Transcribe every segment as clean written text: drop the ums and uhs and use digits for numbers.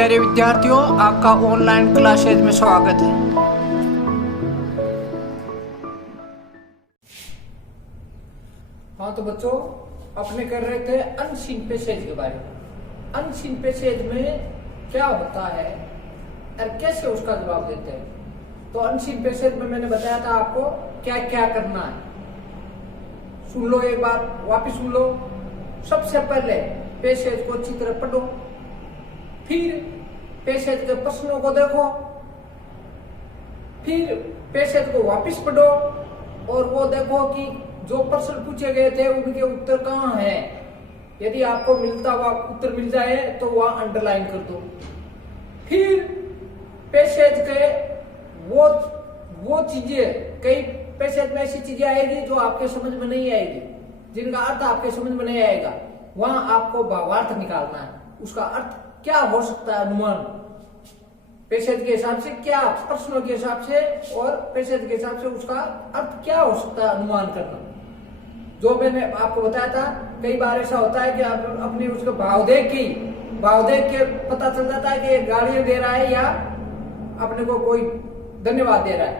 प्यारे विद्यार्थियों, आपका ऑनलाइन क्लासेज में स्वागत है। हाँ तो बच्चों, अपने कर रहे थे अनसीन पैसेज के बारे में। अनसीन पैसेज में क्या होता है और कैसे उसका जवाब देते हैं। तो अनसीन पैसेज में मैंने बताया था आपको क्या क्या करना है। सुन लो एक बार, वापिस सुन लो। सबसे पहले पैसेज को अच्छी तरह पढ़ो, फिर पैसेज के प्रश्नों को देखो, फिर पैसेज को वापस पढ़ो और वो देखो कि जो प्रश्न पूछे गए थे उनके उत्तर कहाँ हैं। यदि आपको मिलता हुआ उत्तर मिल जाए तो वह अंडरलाइन कर दो। फिर पैसेज के वो चीजें, कई पैसेज में ऐसी चीजें आएगी जो आपके समझ में नहीं आएगी, जिनका अर्थ आपके समझ में नहीं आएगा, वहां आपको भावार्थ निकालना है। उसका अर्थ क्या हो सकता है, अनुमान पैसेज के हिसाब से, क्या प्रश्नों के हिसाब से और पैसेज के हिसाब से उसका अर्थ क्या हो सकता है, अनुमान करना। जो मैंने आपको बताया था, कई बार ऐसा होता है कि आप अपने उसका भाव देख के पता चल जाता है कि ये गाड़ियां दे रहा है या अपने को कोई धन्यवाद दे रहा है,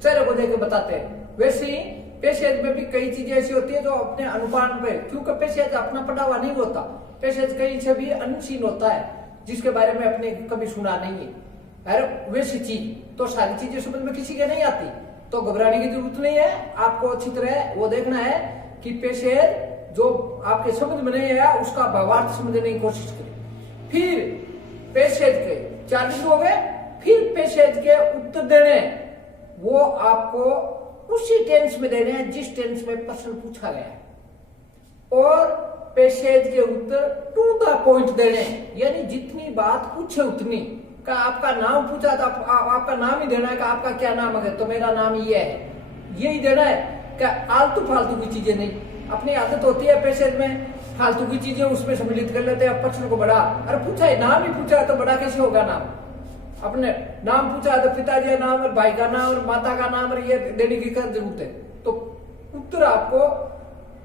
चेहरे को देख के बताते हैं। वैसे ही पैसेज में भी कई चीजें ऐसी होती है जो अपने अनुमान पे, क्योंकि पैसेज अपना पढ़ा हुआ नहीं होता, पैसेज कहीं से भी अनसीन होता है जिसके बारे में अपने कभी सुना नहीं है। अरे वैसी चीज तो सारी चीजें समझ में किसी के नहीं आती, तो घबराने की जरूरत नहीं है। आपको अच्छी तरह वो देखना है कि पैसेज जो आपके समझ में नहीं आया उसका भावार्थ समझने की कोशिश करें। फिर पैसेज के 4 बिंदु हो गए, फिर पैसेज के उत्तर देने, वो आपको उसी टेंस में देने हैं जिस टेंस में प्रश्न पूछा गया है, और पैसेज के उत्तर टू द पॉइंट देने, यानी जितनी बात पूछे उतनी का। आपका नाम पूछा तो आपका नाम ही देना है कि आपका क्या नाम है, तो मेरा नाम ये है, यही देना है। क्या आलतू फालतू की चीजें नहीं। अपनी आदत होती है पैसेज में फालतू की चीजें उसमें सम्मिलित कर लेते हैं प्रश्न को बड़ा। अरे पूछा है, नाम ही पूछा है तो बड़ा कैसे होगा नाम। अपने नाम पूछा है तो पिताजी का नाम और भाई का नाम और माता का नाम और ये देने की क्या जरूरत है। तो उत्तर आपको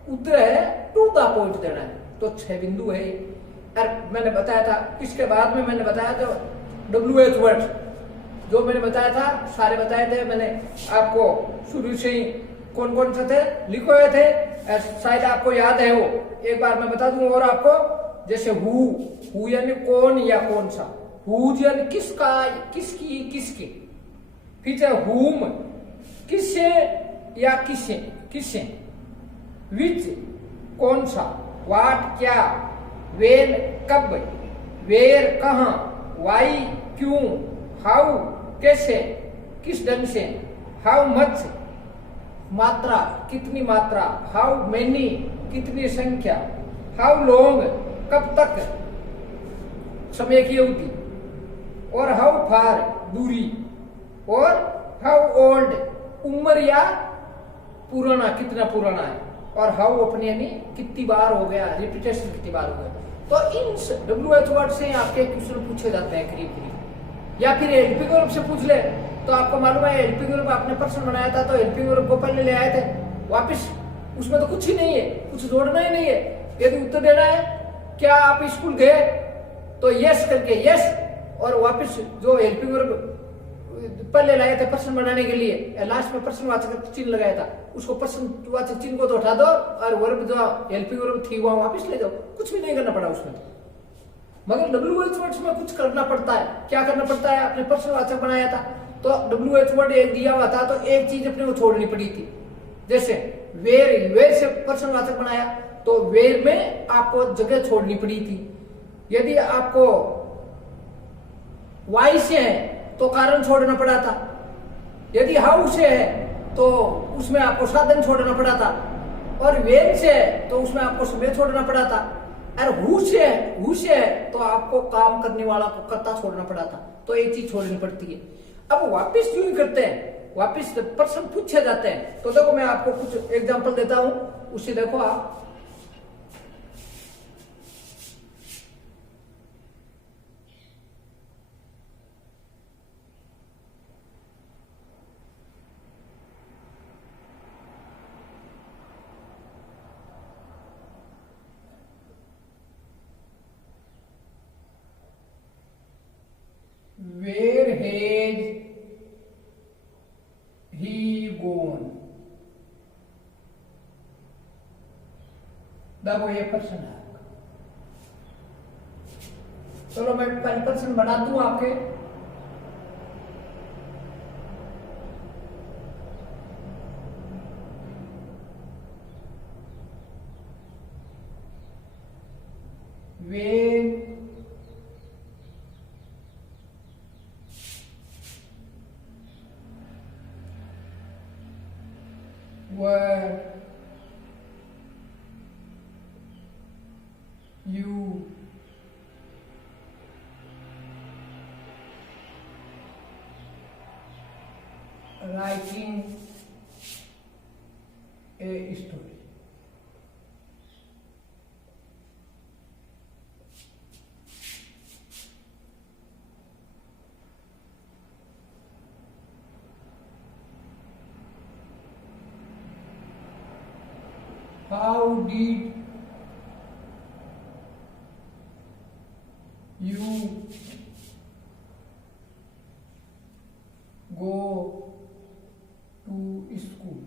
उत्तर है टू द पॉइंट देना है। तो 6 बिंदु है। और मैंने बताया था, इसके बाद में मैंने बताया तो WH वर्ड जो मैंने बताया था, सारे बताए थे मैंने आपको शुरू से ही। कौन कौन से थे लिखे हुए थे, शायद आपको याद है। वो एक बार मैं बता दूं और आपको, जैसे हु यानी कौन या कौन सा, हु यानी किसका, किसकी, किसके। फिर हुम किससे या किसे, किसे। विच कौन सा, वाट क्या, वेन कब, वेर कहाँ, वाई क्यों, हाउ कैसे, किस ढंग से, हाउ मच मात्रा कितनी मात्रा, हाउ मेनी कितनी संख्या, हाउ लॉन्ग कब तक, समय की अवधि, और हाउ फार दूरी, और हाउ ओल्ड उम्र या पुराना कितना पुराना है, और हाउ अपने यानी कितनी बार हो गया, रिपीटेशन कितनी बार हो गया। तो इन WH वर्ड से आपके क्वेश्चन पूछे जाते हैं करीब करीब। या फिर हेल्पिंग वर्ब से पूछ ले तो आपको मालूम है हेल्पिंग वर्ब आपने प्रश्न बनाया था तो हेल्पिंग वर्ब को पहले ले आए थे, वापिस उसमें तो कुछ ही नहीं है, कुछ जोड़ना ही नहीं है। यदि उत्तर देना है क्या आप स्कूल गए तो यस करके यस, और वापिस जो हेल्पिंग वर्ब पहले लाए थे प्रश्न बनाने के लिए, लास्ट में प्रश्नवाचक चिन्ह लगाया था, उसको प्रश्नवाचक चिन्ह को तो उठा दो और वर्ब जो हेल्पिंग वर्ब थी वहां वापस ले जाओ। कुछ भी नहीं करना पड़ा उसमें। मगर WH वर्ड्स में कुछ करना पड़ता है। क्या करना पड़ता है, आपने प्रश्नवाचक बनाया था तो WH वर्ड एक दिया हुआ था तो एक चीज अपने को छोड़नी पड़ी थी। जैसे वेर से प्रश्नवाचक बनाया तो वेर में आपको जगह छोड़नी पड़ी थी। यदि आपको वाई से है तो कारण छोड़ना पड़ा था। यदि हाउ से है तो उसमें आपको साधन छोड़ना पड़ा था, और वेन से है तो उसमें आपको समय छोड़ना पड़ा था, और हु से है तो आपको काम करने वाला को कर्ता छोड़ना पड़ा था। तो एक चीज छोड़नी पड़ती है। अब वापिस क्यों नहीं करते हैं, वापिस प्रश्न पूछे जाते हैं। तो देखो मैं आपको कुछ एग्जांपल देता हूं, उससे देखो आप। देखो ये प्रश्न है आपका। चलो मैं पहले प्रश्न बना दूं आपके। वे were you writing a story? How did you go to school?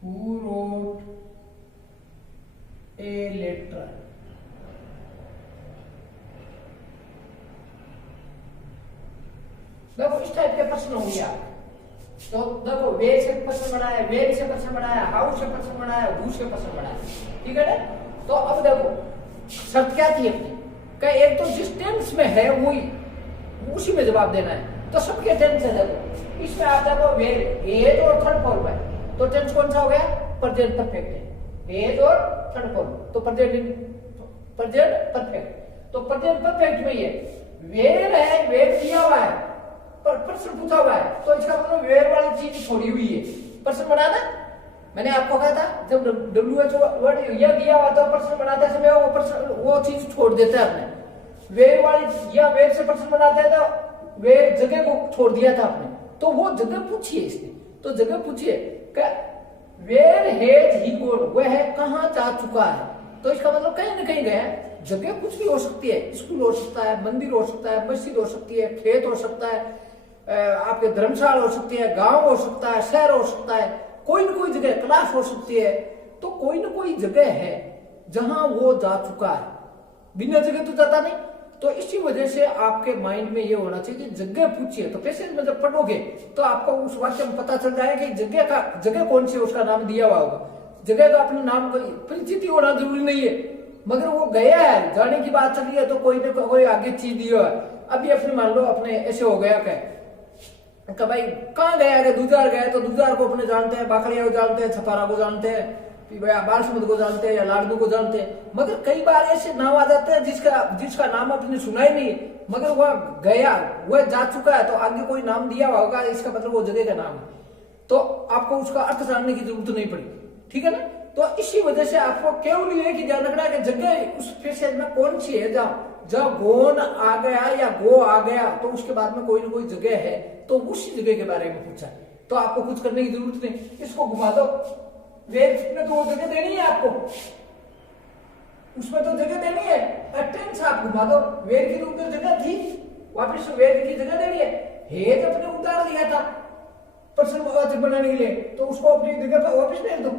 Who wrote a letter? देखो इस टाइप के प्रश्न हो गया। तो देखो वे से प्रश्न बनाया, वेर से प्रश्न बनाया, हाउ से प्रश्न बनाया, हु से प्रश्न बनाया, ठीक है ना। तो अब देखो शर्त क्या थी अपनी कि एक तो जिस टेंस में है वही उसी में जवाब देना है। तो सबके टेंस है। देखो इसमें आप देखो वेर एज और थर्ड फॉर्म है, तो टेंस कौन सा हो गया? प्रेजेंट परफेक्ट है, एज और थर्ड फॉर्म। तो प्रेजेंट परफेक्ट। तो प्रेजेंट परफेक्ट में ये वेर है, वेर किया हुआ है पर प्रश्न पूछा हुआ है, तो इसका मतलब वेर वाली चीज छोड़ी हुई है। प्रश्न बनाना मैंने आपको कहा था जब WHO वर्ड यह दिया हुआ तो प्रश्न बनाते समय वो प्रश्न वो चीज छोड़ देता है आपने। वेर वाली या वेर से प्रश्न बनाते हैं तो वेर जगह को छोड़ दिया था आपने, तो वो जगह पूछिए इसने। तो जगह पूछिए वेयर हैज ही गॉन, वह है कहां जा चुका है। तो इसका मतलब कहीं ना कहीं गया है। जगह कुछ भी हो सकती है, स्कूल हो सकता है, मंदिर हो सकता है, मस्जिद हो सकती है, खेत हो सकता है, आपके धर्मशाला हो सकती है, गांव हो सकता है, शहर हो सकता है, कोई ना कोई जगह क्लास हो सकती है। तो कोई ना कोई जगह है जहां वो जा चुका है, बिना जगह तो जाता नहीं। तो इसी वजह से आपके माइंड में ये होना चाहिए कि जगह पूछिए। तो पैसेज में जब पढ़ोगे तो आपको उस वाक्य में पता चल जाएगा कि जगह कौन सी उसका नाम दिया हुआ होगा। जगह का अपने नाम परिचित होना जरूरी नहीं है, मगर वो गया है, जाने की बात चल रही है तो कोई ना कोई आगे चीज दिया है। अभी अपने मान लो अपने ऐसे हो गया कि भाई कहाँ गया है, दूजार गया है, तो दूजार को अपने जानते हैं, बाकड़िया को जानते हैं, छपारा को जानते हैं, बालसमुद को जानते हैं या लाडू को जानते हैं। मगर कई बार ऐसे नाम आ जाते हैं जिसका नाम अपने सुना ही नहीं, मगर वह गया, वह जा चुका है, तो आगे कोई नाम दिया हुआ होगा, इसका मतलब वो जगह का नाम है। तो आपको उसका अर्थ जानने की जरूरत नहीं पड़ी, ठीक है ना। तो इसी वजह से आपको केवल ये कि ध्यान रखना कि जगह उस पैसेज में कौन सी है। जब गोन आ गया या गो आ गया तो उसके बाद में कोई ना कोई जगह है, तो उसी जगह के बारे में पूछा। तो आपको कुछ करने की जरूरत नहीं, इसको घुमा दो। वेर में तो वो जगह देनी है आपको, उसमें तो जगह देनी है। टेंस आप घुमा दो, वेर की तो उधर जगह थी, वापिस वेर की जगह देनी है। हेज अपने उतार दिया था प्रश्नवाचक बनाने के लिए, तो उसको अपनी जगह पर वापिस भेज दो,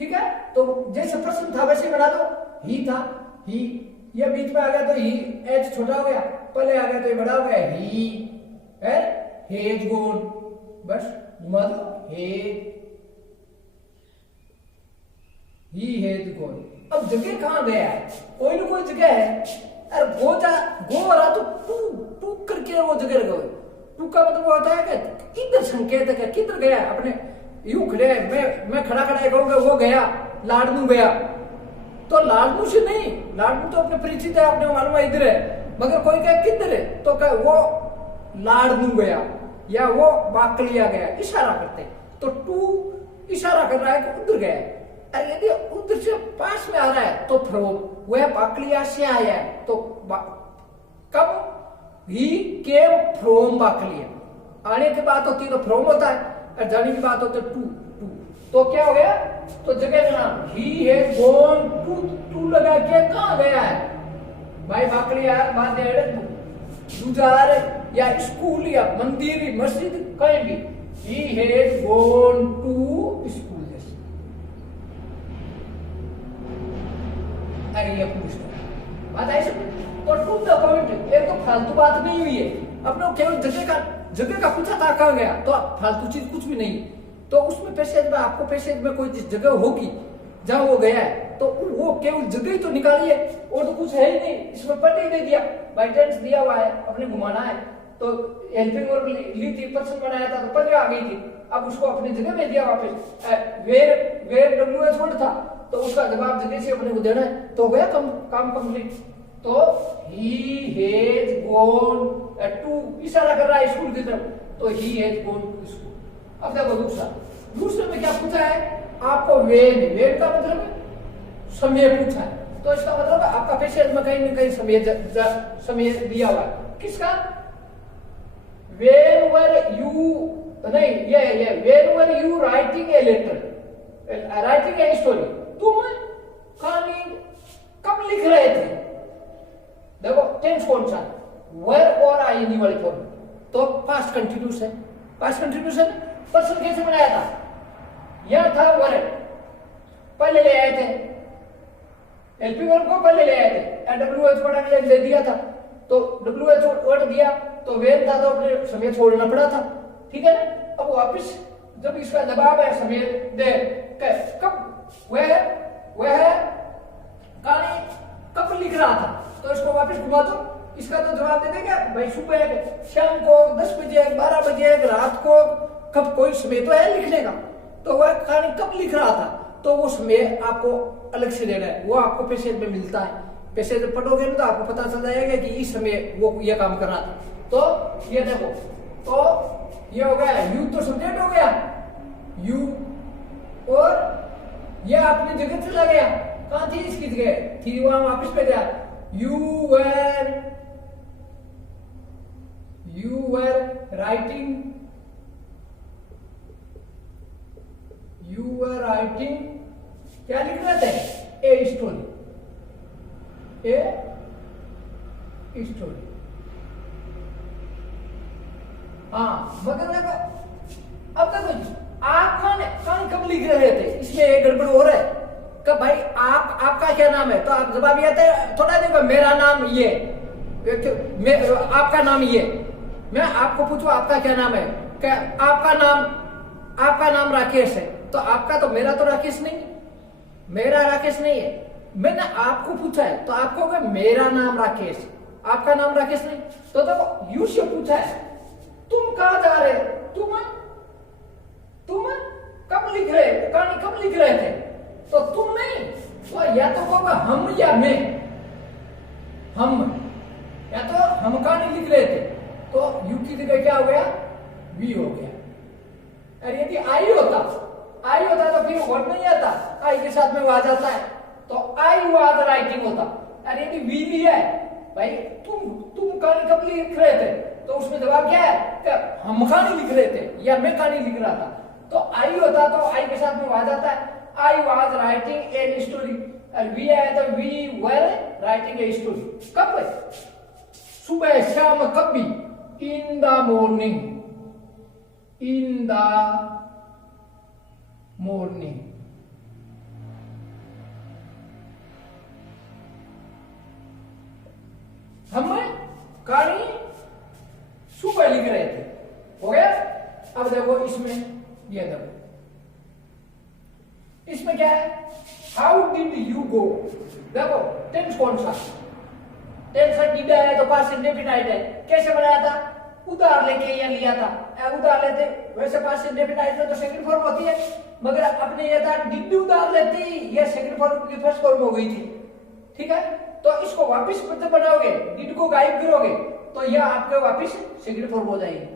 ठीक है। तो जैसे प्रश्न था वैसे बना दो। ही था, ही, ये बीच में आ गया तो ही एच छोटा हो गया, पहले आ गया तो ये बड़ा हो गया, ही है, हेज गोन, बस घुमा दो, ही हेज गोन। अब जगह कहां गया है? कोई ना कोई जगह है। अरे गो रहा तो टू करके वो जगह लगा। टू का मतलब होता है कि इधर संकेत है, किधर गया अपने यूं खड़े है, मैं खड़ा कहूंगा वो गया, लाडनू गया, तो लाडनू से नहीं, लाडनू तो अपने परिचित है, आपने मालूम है इधर है, मगर कोई कहे किधर है तो कहे वो लाडनू गया या वो बाकलिया गया, इशारा करते। तो टू इशारा कर रहा है कि उधर गया है। अरे यदि उधर से पास में आ रहा है तो फ्रोम, वह बाकलिया से आया है, तो कब ही केम फ्रोम बाकलिया, आने की बात होती है तो फ्रॉम होता है, और जाने की बात होती है टू। टू तो क्या हो गया, तो जगह का नाम he has gone to, to लगा के कहां गया है भाई, बाकड़िया बाजार या स्कूल या मंदिर मस्जिद कहीं भी, he has gone to school. अरे ये पूछ बात आई तो टू द पॉइंट, एक तो फालतू बात नहीं हुई है, अपने केवल जगह का पूछा था कहां गया, तो फालतू चीज कुछ भी नहीं। तो उसमें पैसेज में आपको पैसेज में कोई जगह होगी जहां वो गया है, तो वो केवल जगह ही तो निकाली है, और तो कुछ है ही नहीं, इसमें पढ़ ही नहीं दिया, बाई चांस दिया हुआ है, अपने घुमाना है, तो हेल्पिंग वर्ब ली थी, पर्सन बनाया था तो पढ़ आ गई थी, अब उसको अपनी जगह में दिया वापस। वेयर डब्ल्यूएच वर्ड था, तो उसका जवाब जगह से अपने को देना है, तो हो गया काम कंप्लीट। तो ही हैज गॉन टू, इशारा कर रहा है स्कूल की तरफ, तो he has gone to school. अब देखो दूसरे में क्या पूछा है आपको, वेन का मतलब समय पूछा है, तो इसका मतलब आपका पैसेज में कहीं ना कहीं समय दिया हुआ है, किसका, वेन वर यू, नहीं ये when were you writing a letter, writing a story, तुम कहानी कब लिख रहे थे। देखो टेंस कौन सा, वर और आईएनजी वाली फॉर्म, तो पास्ट कंटिन्यूस है, पास्ट कंटिन्यूस है, पर्सन कैसे बनाया था, यह था वर, पहले ले आए थे, एलपी वर्ब को पहले ले आए थे, डब्ल्यूएच वर्ड ले दिया था, तो डब्ल्यूएच वर्ड दिया तो वेन था, तो अपने समय छोड़ना पड़ा था, ठीक है ना। अब वापिस जब इसका जवाब है समय दे, कब वह कहानी कब लिख रहा था, तो इसको वापस घुमा दो, इसका तो जवाब दे देगा भाई सुबह, शाम को 10 बजे 12 बजे रात को, कब कोई समय तो है लिखने का, तो वह कहानी कब लिख रहा था, तो वो समय आपको अलग से देना है, वो आपको पैसेज में मिलता है, पैसेज में पढ़ोगे ना तो आपको पता चल जाएगा कि इस समय वो ये काम कर रहा था। तो ये देखो, तो ये हो गया यू, तो सब्जेक्ट हो गया यू, और ये अपनी जगह चला गया, कहां थी इसकी जगह थी, वहां वापस पे गया, यू वर राइटिंग क्या लिख रहे थे, ए स्टोरी, हाँ मगर देखो, अब देखो आप कहानी कब लिख रहे थे, इसमें एक गड़बड़ हो रहा है कि भाई आपका क्या नाम है, तो आप जवाब ये थोड़ा देखो मेरा नाम ये, आपका नाम ये, मैं आपको पूछूं आपका क्या नाम है, क्या आपका नाम राकेश है, तो आपका तो मेरा तो राकेश नहीं, मेरा राकेश नहीं है, मैंने आपको पूछा है तो आपको कहा मेरा नाम राकेश, आपका नाम राकेश नहीं, तो देखो यू से पूछा है तुम कहां जा रहे, तुम कब लिख रहे, कहानी कब लिख रहे थे, तो तुम नहीं, तो या तो कहोगे हम या मैं, हम या तो हम कहानी लिख रहे थे, तो यू की जगह क्या हो गया, वी हो गया। अरे यदि आई होता तो फिर वर्ड नहीं आता, आई के साथ में वो आ जाता है, तो आई वाज राइटिंग होता। अरे यदि वी भी है भाई, तुम कहानी कब लिख रहे थे, तो उसमें जवाब क्या है कि हम कहानी लिख रहे थे या मैं कहानी लिख रहा था, तो आई होता तो आई के साथ में वो आ जाता है, I was writing a story, और वी है तो we were writing a story. कब, सुबह शाम, कब भी, इन द मॉर्निंग, हम कहानी सुबह लिख रहे थे, हो गया। अब देखो इसमें, ये देखो इसमें क्या है, हाउ डिड यू गो, देखो टेंस कौन सा, टेंस डिड है तो पास्ट इंडेफिनाइट है, कैसे बनाया था, उधार लेके या लिया था, उधार लेते, वैसे पास्ट इंडेफिनाइट में तो सेकंड फॉर्म होती है, मगर अपने ये था डिड उधार लेती, ये सेकंड फॉर्म की फर्स्ट फॉर्म हो गई थी, ठीक है। तो इसको वापस पद बनाओगे, डिड को गायब करोगे, तो यह आपके वापस सेकंड फॉर्म हो जाएगी,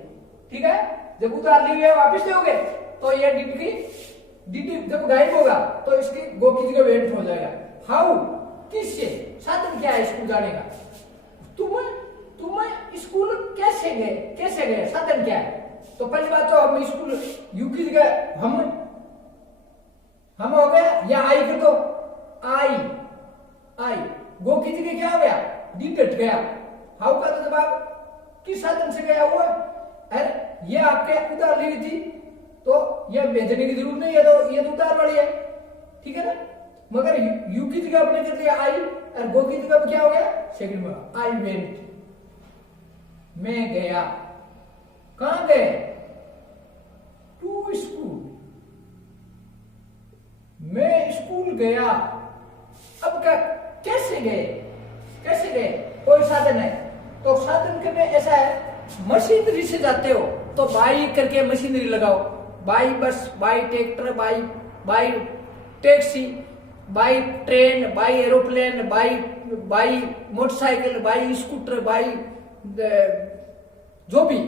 ठीक है। जब उधार ली हुई वापस दोगे तो ये डिड जब गायब होगा तो इसकी गो की जगह वेंट हो जाएगा। हाउ, किससे, साधन क्या है स्कूल जाने का, तुम स्कूल कैसे गए, साधन क्या है, तो पहली बात तो हम स्कूल यू की जगह हम हो गया या आई कर दो, आई आई। गो की जगह क्या हो गया, डी डट गया। हाउ का तो जवाब किस साधन से गया हुआ। अरे ये आपके उधार ली थी तो ये भेजने की जरूरत नहीं है, तो ये तो उधार वाली है, ठीक है ना। मगर यू की जगह आपने कर दिया आई, और गो की जगह क्या हो गया सेकंड में आई वेंट, मैं गया। कहां गए, टू स्कूल, मैं स्कूल गया। अब क्या, कैसे गए, कैसे गए, कोई साधन है तो साधन के में ऐसा है, मशीनरी से जाते हो तो बाई करके मशीनरी लगाओ, by bus, by tractor, by taxi, by train, by aeroplane, by motorcycle, by scooter, by जो भी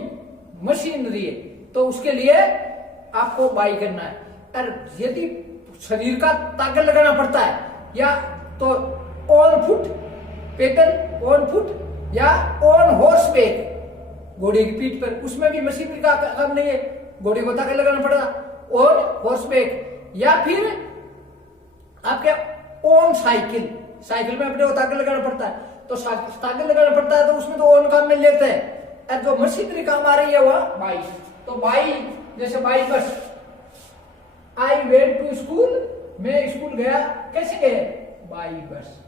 मशीनरी है तो उसके लिए आपको बाई करना है। और यदि शरीर का ताकत लगाना पड़ता है या तो on foot pedal, on foot या ऑन हॉर्स बैक, घोड़े की पीठ पर, उसमें भी मशीनरी का काम नहीं है, घोड़े को ताकत लगाना पड़ता, ऑन हॉर्स बैक। या फिर आपके ऑन साइकिल, साइकिल में अपने को ताकत लगाना पड़ता है, तो ताकत लगाना पड़ता है तो उसमें तो ऑन काम में लेते हैं। और जो मशीनरी काम आ रही है वह बाई, तो बाई जैसे by bus, I went to school, मैं स्कूल गया, कैसे गए, बाई बस,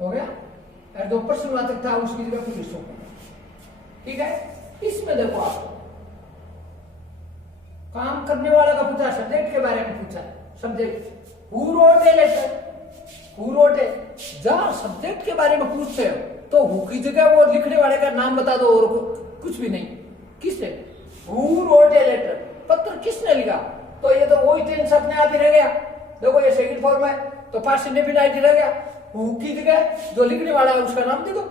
हो गया। और जो प्रश्नवाचक था उसकी जगह पुलिस हो गया, ठीक है। इसमें देखो आपको काम करने वाला का पूछा, सब्जेक्ट के बारे में पूछा, subject who wrote a letter, who wrote a, जहां सब्जेक्ट के बारे में पूछते हो तो हु की जगह वो लिखने वाले का नाम बता दो और कुछ भी नहीं, किसने, हु रोट ए लेटर, पत्र किसने लिखा, तो ये तो वही टेंस अपने आप ही रह गया। देखो ये सेकंड फॉर्म है तो पास्ट इंडेफिनिट रह गया, हु की जगह जो लिखने वाला है उसका नाम दे दो।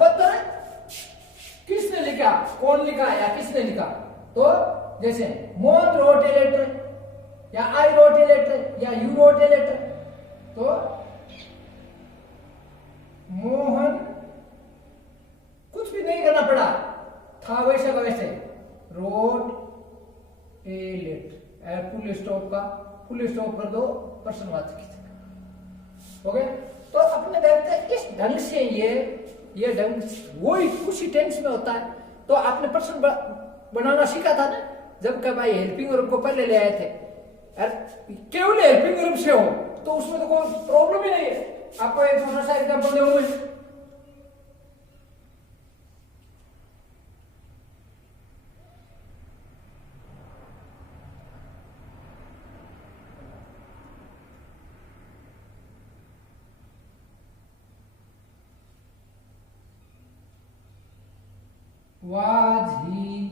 पत्र किसने लिखा, कौन लिखा या किसने लिखा, तो जैसे मोहन रोट ए लेटर या आई रोट ए लेटर या यू रोट ए लेटर, तो मोहन कुछ भी नहीं करना पड़ा, था वैसे का वैसे, wrote a letter, full stop का फुल स्टॉप कर दो, प्रश्नवाचक की जगह, हो गया। तो अपने देखते हैं इस ढंग से ये ढंग वही उसी टेंस में होता है। तो आपने प्रश्न बनाना सीखा था ना, जब का भाई हेल्पिंग वर्ब को पहले ले आए थे, केवल हेल्पिंग वर्ब से हो तो उसमें तो कोई प्रॉब्लम ही नहीं है। आपको एक दूसरा सा एग्जाम्पल दूंगा, was he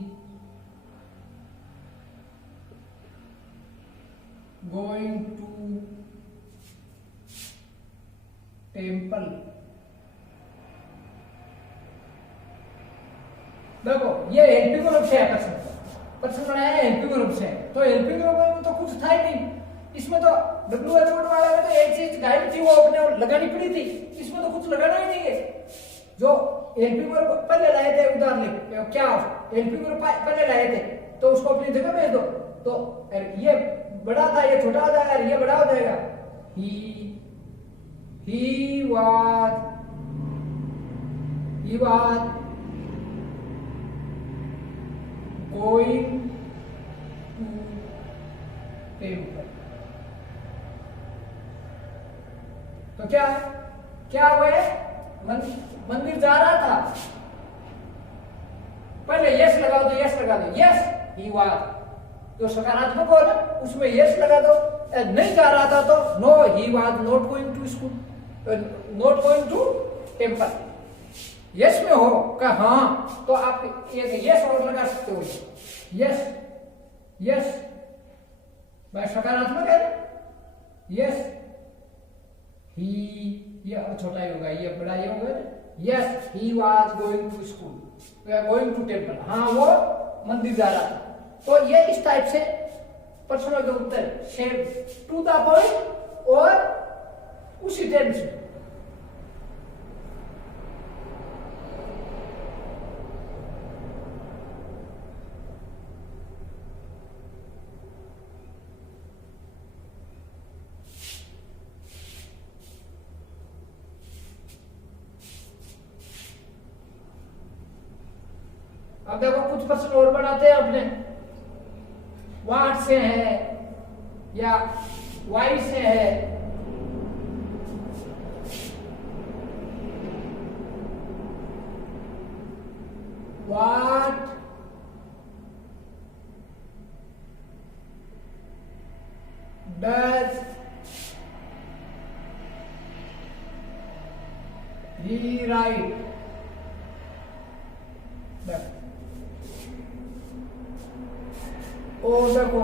going to temple। देखो ये हेल्पिंग वर्ब से है, प्रश्न बनाया है हेल्पिंग वर्ब से, तो हेल्पिंग वर्ब में तो कुछ था ही नहीं, इसमें तो WH वर्ड वाला में तो एक चीज गायब थी, वो अपने लगानी पड़ी थी, इसमें तो कुछ लगाना ही नहीं है। जो हेल्पिंग वर्ब पहले लाए थे उधार ले, क्या हेल्पिंग वर्ब पहले लाए थे तो उसको अपनी जगह भेज दो, तो ये बड़ा था ये छोटा हो जाएगा, ये बड़ा हो जाएगा। he was going to temple। तो क्या हुआ है, मंदिर जा रहा था, पहले यस लगा दो, यस लगा दो, यस ही वाज, जो सकारात्मक हो ना उसमें यस लगा दो। नहीं जा रहा था तो no he was not going to school, not going to temple. Yes में हो का हाँ तो आप एक यस और लगा सकते हो, यस यस भाई सकारात्मक है, यस ही, ये छोटा ही होगा, ये बड़ा ही होगा, yes he was going to school, going to temple, हाँ वो मंदिर जा रहा था। तो ये इस टाइप से प्रश्नों के उत्तर सेम टू द पॉइंट और उसी टेंस में। अब देखो कुछ प्रश्न और बनाते हैं अपने। वाट से है या वाई से है। What does he right. ओ देखो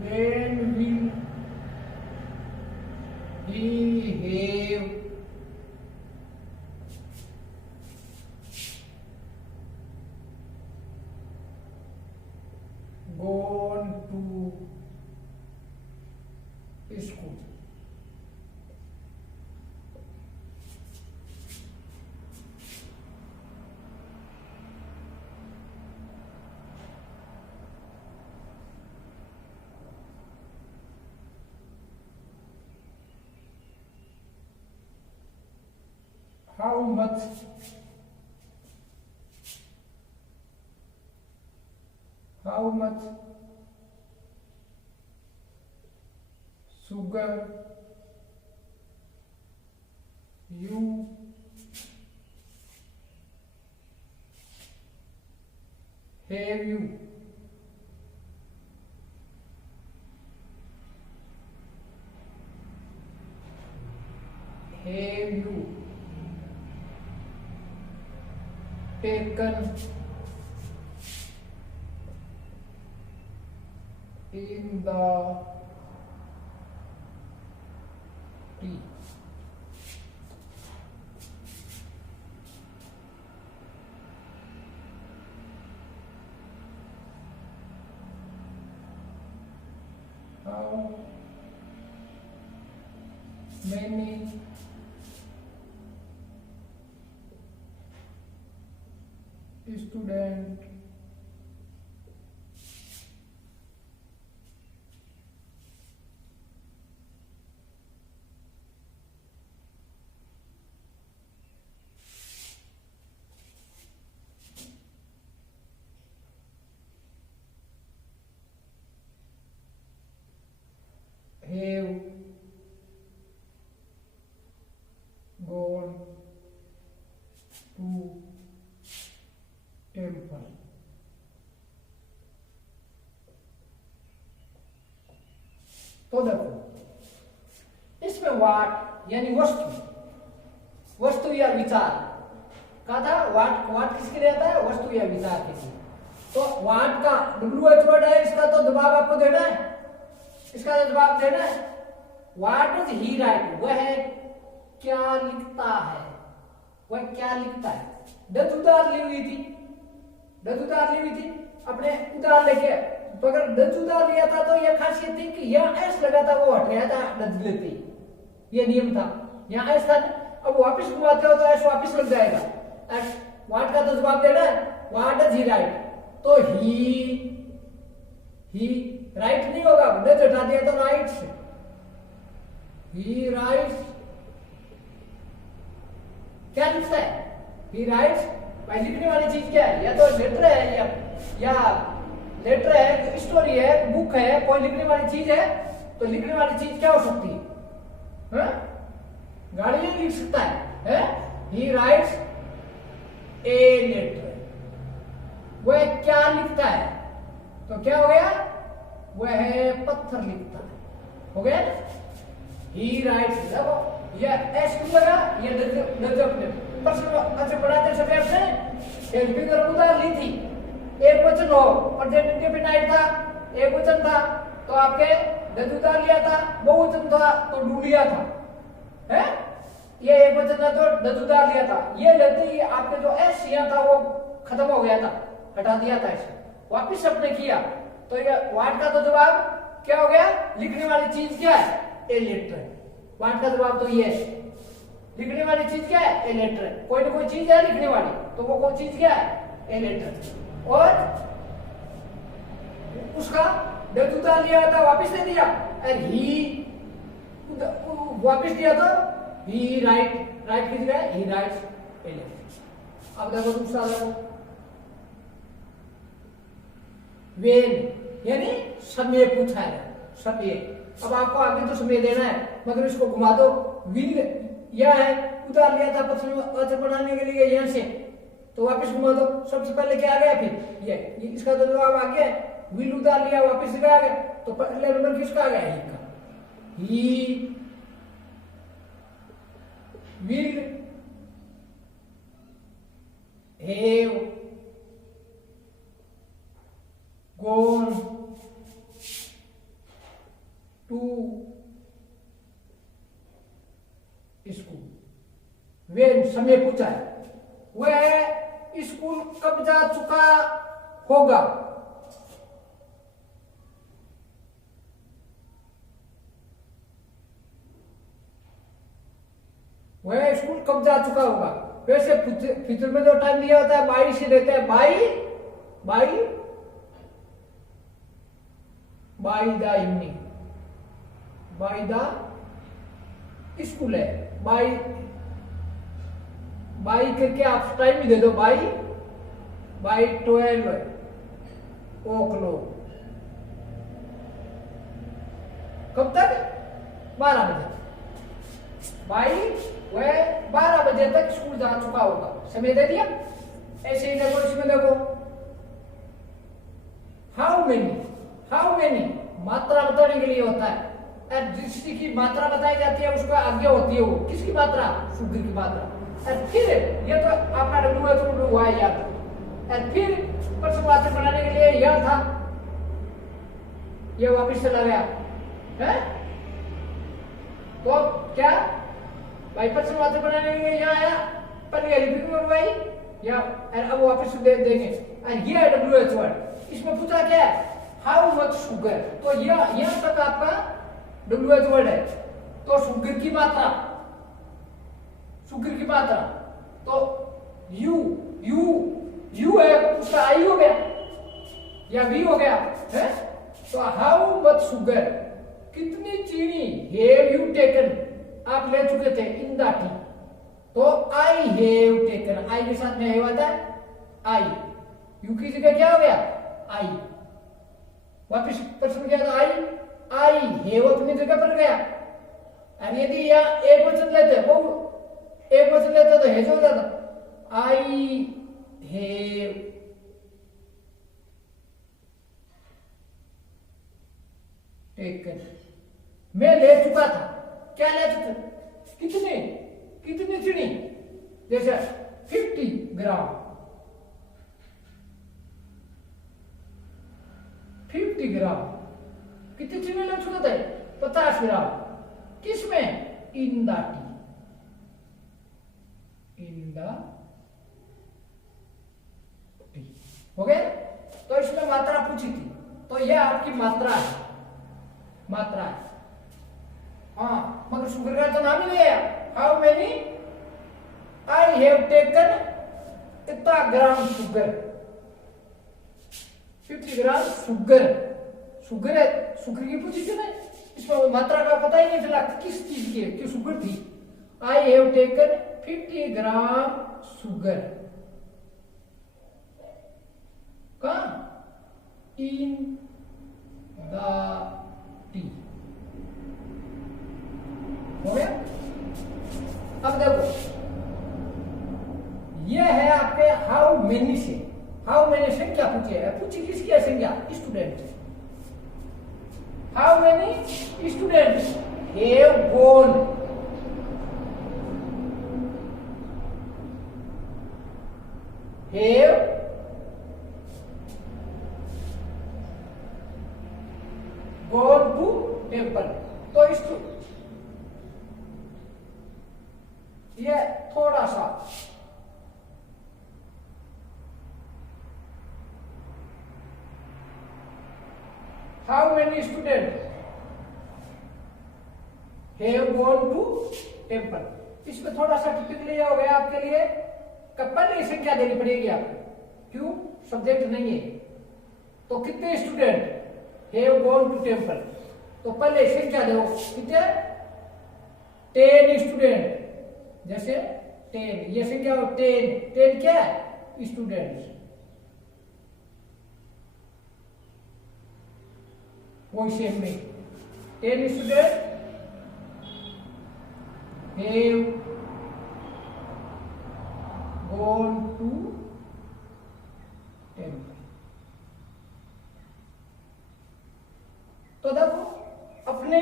when will he have gone to school। How much sugar you have taken in the tea। How many students have gone to temple। तो देखो इसमें वाट यानी वस्तु या विचार कहा था। वाट किसके लिए आता है? वस्तु या विचार के लिए। तो वाट का WH वर्ड है, इसका तो जवाब आपको देना है, इसका तो जवाब देना है। वाट डज ही राइट, वह क्या लिखता है, वह क्या लिखता है। डज उधार ली हुई थी, अपने उधार लेके, तो अगर डज उधार लिया था तो यह खासियत थी कि यहाँ एस लगा था, वो हट गया था डज लेते, ये नियम था। यहाँ एस था, अब वापस घुमाते हो तो एस वापस लग जाएगा। एस वाट का तो जवाब देना है, वाट डज ही राइट, तो ही राइट नहीं होगा, डज हटा दिया तो राइट्स। ही राइट्स क्या लिखता है? ही राइट्स भाई लिखने वाली चीज क्या है? या तो लेटर है या लेटर है, स्टोरी है, बुक है, कोई लिखने वाली चीज है। तो लिखने वाली चीज क्या हो सकती है? गाड़ी नहीं लिख सकता है? ही राइट्स ए लेटर, वह क्या लिखता है? तो क्या हो गया? वह पत्थर लिखता है, हो गया। ही राइट्स, देखो ये एस क्यों लगा, ये प्रश्न अच्छा पढ़ाते समय आपने एक फिगर उधार ली थी, एक वचन हो, प्रेजेंट इंडेफिनाइट था, एक वचन था, तो आपके डज उधार लिया था, बहुवचन था तो डू लिया था, है? ये एक वचन था तो डज उधार लिया था। ये लेते ही आपके जो एस यहाँ था वो खत्म हो गया था, हटा दिया था इसे, वापिस आपने किया। तो ये वाट का तो जवाब क्या हो गया? लिखने वाली चीज क्या है? A letter. वाट का जवाब तो ये है, लिखने वाली चीज क्या है? A letter. कोई ना कोई चीज है लिखने वाली, तो वो कोई चीज क्या है? A letter. और उसका डेथ उतार लिया था, वापस दे दिया, और ही वापस दिया तो ही राइट किस गया? He writes a letter. अब देखो दूसरा देखो, वेन यानी समय पूछा है, समय। अब आपको आगे तो समय देना है, मगर इसको घुमा दो। विल यह है, उतार लिया था पश्चिम बनाने के लिए यहां से, तो वापस घुमा दो। सबसे पहले क्या आ गया? फिर ये इसका तो जवाब आ गया। विल उतार लिया, वापस आ गया, तो पहले नंबर किसका आ गया? ही का। He will have gone to school. When समय पूछा है, वह स्कूल कब जा चुका होगा? वह स्कूल कब जा चुका होगा। वैसे फ्यूचर में जो टाइम दिया होता है बाई से देते हैं, by the evening, by the school है, बाई करके आप टाइम ही दे दो, बाई 12 o'clock। कब तक? 12 बजे। बाई वह 12 बजे तक स्कूल जा चुका होगा, समय दे दिया। ऐसे ही देखो, इसमें देखो हाउ मेनी मात्रा बताने के लिए होता है। जिसकी मात्रा बताई जाती है उसको आगे होती है, वो किसकी मात्रा? शुगर की मात्रा। और फिर ये तो आपका डब्ल्यू हुआ है याद। और फिर प्रश्नवाचक बनाने के लिए यह था, ये वापस चला गया है, तो क्या भाई प्रश्नवाचक बनाने के लिए यह आया, पहले रिपीट करवाई या अब वापस दे देंगे। और ये डब्ल्यूएच वर्ड, इसमें पूछा क्या है? How much sugar. तो यह तक आपका डब्ल्यूएच वर्ड है, तो शुगर की मात्रा, तो यू है, उसका आई हो गया या वी हो गया है। तो हाउ मच शुगर, कितनी चीनी, हैव यू टेकन, आप ले चुके थे इन द टी, तो आई हैव टेकन, आई के साथ में हैव आता है, आई। यू की जगह क्या हो गया? आई। वापिस प्रश्न क्या था? आई हैव अपनी जगह पर गया। और यदि यहाँ एक वचन लेते, वो एक वचन लेता तो हैज हो जाता, आई हैव टेकन, मैं ले चुका था। क्या ले चुका? कितनी चीनी? जैसे 50 ग्राम, 50 ग्राम। कितनी चीनी ले चुका था? 50 ग्राम। किसमें? इन द टी, हो गया। तो इसमें मात्रा पूछी थी, तो यह आपकी मात्रा है, हाँ, मगर शुगर का तो नाम ही नहीं है। How many I have taken इतना ग्राम शुगर, 50 ग्राम शुगर है, शुगर की पूछी थी ना, इसमें मात्रा का पता ही नहीं चला किस चीज की, क्यों शुगर थी। I have taken 50 gram sugar, कहां? इन द टी, हो गया। अब देखो, ये है आपके हाउ मेनी से, संख्या पूछी है, पूछी किसकी है? संख्या, student. How many students have gone, to temple. तो इसको ये थोड़ा सा how many student have gone to temple, इसमें थोड़ा सा टिपिकली हो गया आपके लिए, पहले संख्या देनी पड़ेगी आपको, क्यों सब्जेक्ट नहीं है। तो कितने student have gone to temple, तो पहले संख्या दो, कितने 10 स्टूडेंट, जैसे 10 ये संख्या 10 क्या है स्टूडेंट्स, वही सेम में 10 student have gone to temple. तो देखो अपने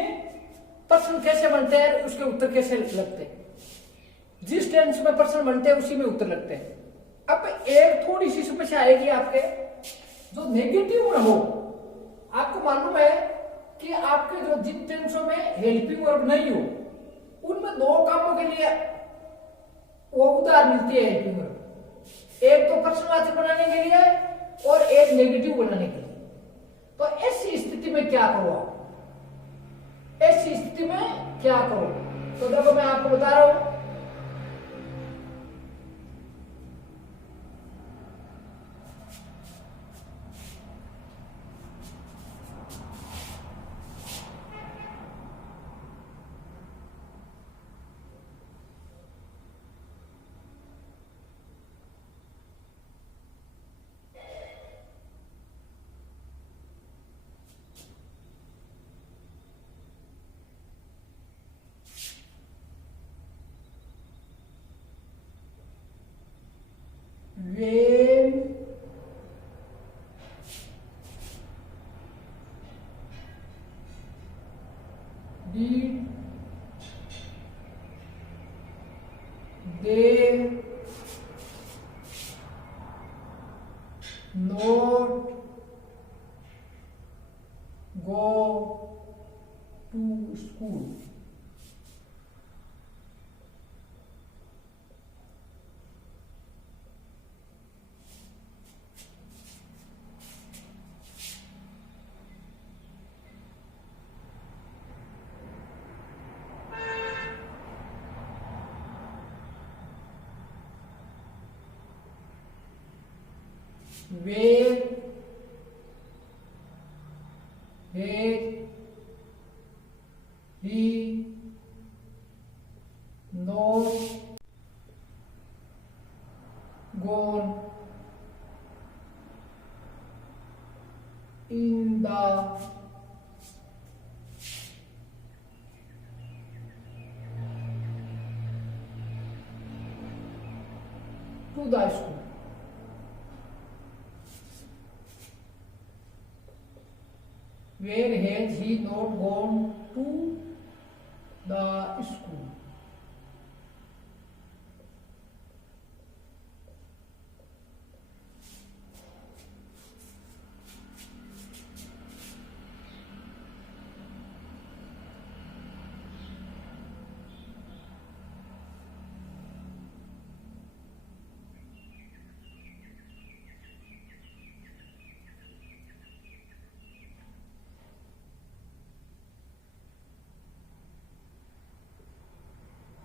प्रश्न कैसे बनते हैं, उसके उत्तर कैसे लगते हैं, जिस टेंस में प्रश्न बनते हैं उसी में उत्तर लगते हैं। अब एक थोड़ी सी समस्या आएगी आपके, जो नेगेटिव ना हो। आपको मालूम है कि आपके जो जिन टेंसों में हेल्पिंग वर्ब नहीं हो, उनमें 2 कामों के लिए वो उधार मिलती है हेल्पिंग वर्ब, एक तो प्रश्नवाचक बनाने के लिए और एक नेगेटिव बनाने के लिए। तो ऐसी स्थिति में क्या करो आप, ऐसी स्थिति में क्या करो, तो देखो मैं आपको बता रहा हूं। When did they not go to school? Where had he not gone in the to the school? Where has he not gone to the school?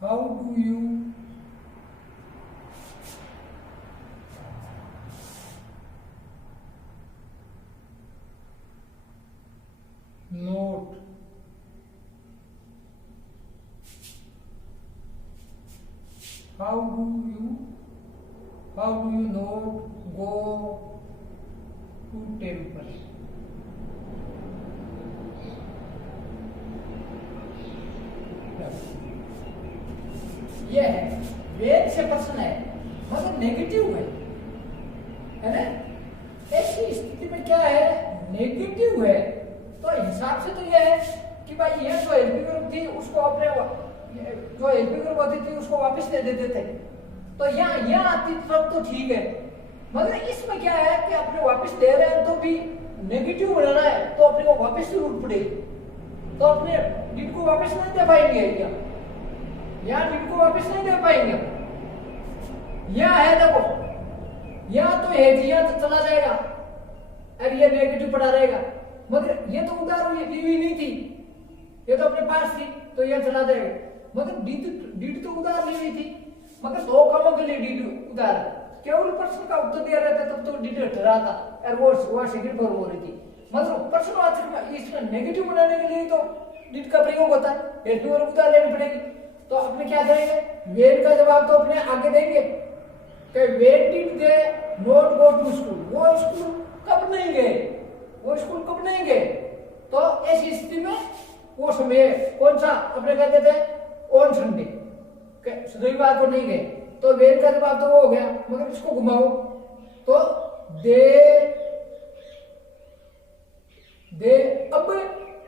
How do you not go to temple? ये है वेद से प्रश्न है, मतलब negative है ना। ऐसी स्थिति में क्या है, नेगेटिव है, तो हिसाब से तो ये है कि भाई ये जो हेल्पिंग वर्ब थी उसको अपने जो हेल्पिंग वर्ब होती थी उसको वापस दे देते थे, तो यहाँ आती तब तो ठीक है। मगर इसमें क्या है कि अपने वापस दे रहे हैं तो भी नेगेटिव बनाना है, तो अपने को वापस जरूरत पड़ेगी, तो अपने डिड को वापस नहीं दे पाएंगे क्या, यहाँ डिड को वापस नहीं दे पाएंगे। यहाँ है देखो, यहाँ तो है जी, यहाँ तो चला जाएगा और ये नेगेटिव पड़ा रहेगा, मगर ये तो उधार हुई दी हुई नहीं थी, ये तो अपने पास थी तो ये चला जाएगा। मगर डीड तो उधार ली हुई थी, मगर 2 कामों के लिए डीड उधार है। केवल प्रश्न का उत्तर दिया रहता तब तो डीड हट रहा था और वो सेकंड फॉर्म हो रही थी। मतलब प्रश्नवाचक में इसमें नेगेटिव बनाने के लिए तो डीड का प्रयोग होता है, हेतु और उधार लेनी पड़ेगी। तो अपने क्या करेंगे, वेन का जवाब तो अपने आगे देंगे कि when did they not go to school, वो स्कूल कब नहीं गए, वो स्कूल कब नहीं गए। तो ऐसी स्थिति में वो समय कौन सा अपने कहते थे ऑन संडे, रविवार को नहीं गए, तो वेन का जवाब तो वो हो गया। मगर इसको घुमाओ तो दे अब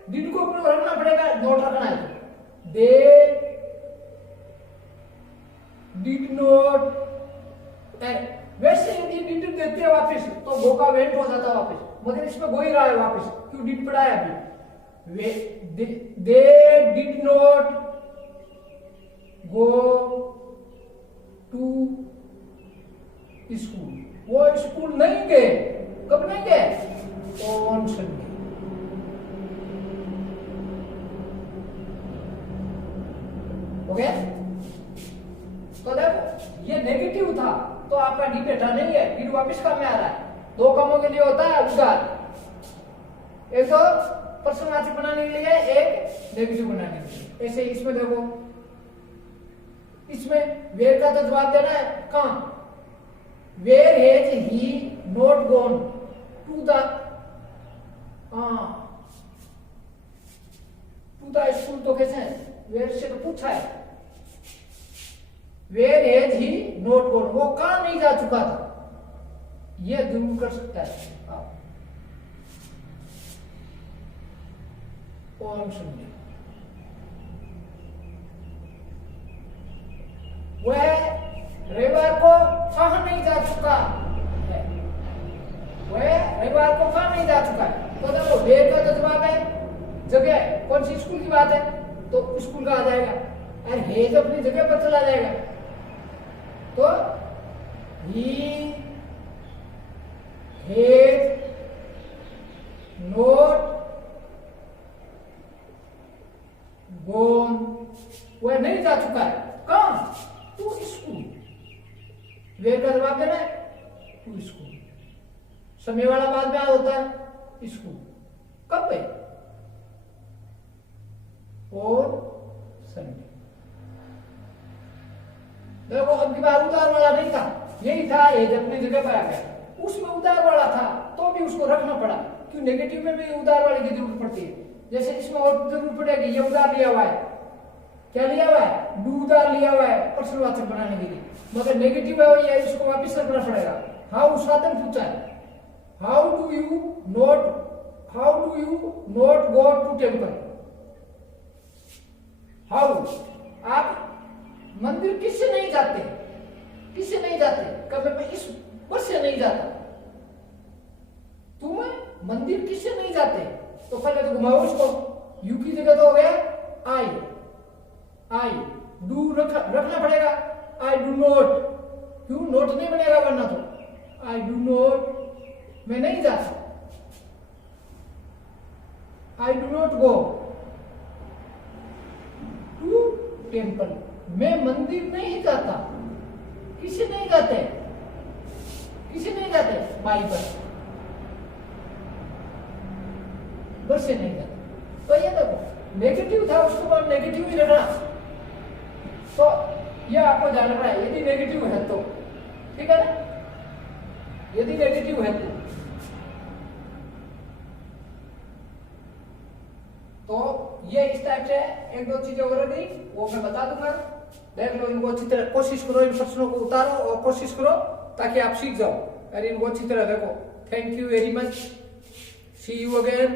डिड को अपने रखना पड़ेगा, नोट रखना है। दे डिड नॉट, वैसे यदि डिड देते हैं वापस तो गो का वेंट हो जाता वापस, मगर इसमें गो ही रहा है वापस, क्यों डिड पड़ा है अभी। They did not go to school, वो स्कूल नहीं गए, कब नहीं गए, ऑन संडे। हो गया। तो देखो ये नेगेटिव था तो आपका डी बेटा नहीं है, डी वापस काम में आ रहा है। 2 कामों के लिए होता है उधार, एक तो प्रश्नवाचक बनाने के लिए, एक नेगेटिव बनाने के लिए। ऐसे इसमें देखो, इसमें वेयर का तो जवाब देना है कहां, where has he not gone to the school, तो कैसे है, वेयर से तो पूछा है, where has he not gone, वो कहां नहीं जा चुका था, ये जरूर कर सकता है आप। ऑन संडे, वह रविवार को कहां नहीं जा चुका है, वह रविवार को कहां नहीं जा चुका है। तो देखो वेयर का तो जवाब है जगह, कौन सी स्कूल की बात है तो स्कूल का आ जाएगा, और हेज अपनी जगह पर चला जाएगा। तो ही हैज नॉट गॉन, वह नहीं जा चुका है कहां, टू स्कूल, वेयर का जवाब देना है टू स्कूल। समय वाला बाद में होता है स्कूल, कब है, और संडे। देखो अब की बार उधार वाला नहीं था, यही था, ये अपनी जगह पर आ गया, उसमें उधार वाला था तो भी उसको रखना पड़ा, क्यों नेगेटिव में भी उधार वाले की जरूरत पड़ती है। जैसे इसमें और जरूरत पड़ेगी, ये उधार लिया हुआ है, क्या लिया हुआ है, डू उधार लिया हुआ है प्रश्नवाचक बनाने के लिए, मगर नेगेटिव है ये, इसको वापस रखना पड़ेगा। हाउ साधन पूछा है, how do you not go to temple, how, आप मंदिर किससे नहीं जाते, किससे नहीं जाते, कभी मैं इस बस से नहीं जाता, तुम मंदिर किससे नहीं जाते। तो पहले तो घुमाओ इसको, यू की जगह तो हो गया आई डू रखना पड़ेगा, आई डू नॉट, क्यों नोट नहीं बनेगा वरना तो, आई डू नॉट, मैं नहीं जाता, I do not go to temple, मैं मंदिर नहीं जाता, किसी नहीं जाते, किसी नहीं जाते, बाई बस से नहीं जाते। तो ये देखो नेगेटिव था, उसको बाद नेगेटिव ही रखना, तो ये आपको ध्यान रखना है, यदि नेगेटिव है तो, ठीक है ना, यदि नेगेटिव है तो ये इस टाइप से 1-2 चीजें और रही वो मैं बता दूंगा, देख लो, इनको अच्छी तरह कोशिश करो, इन प्रश्नों को उतारो और कोशिश करो ताकि आप सीख जाओ, और इनको अच्छी तरह देखो। Thank you very much, see you again.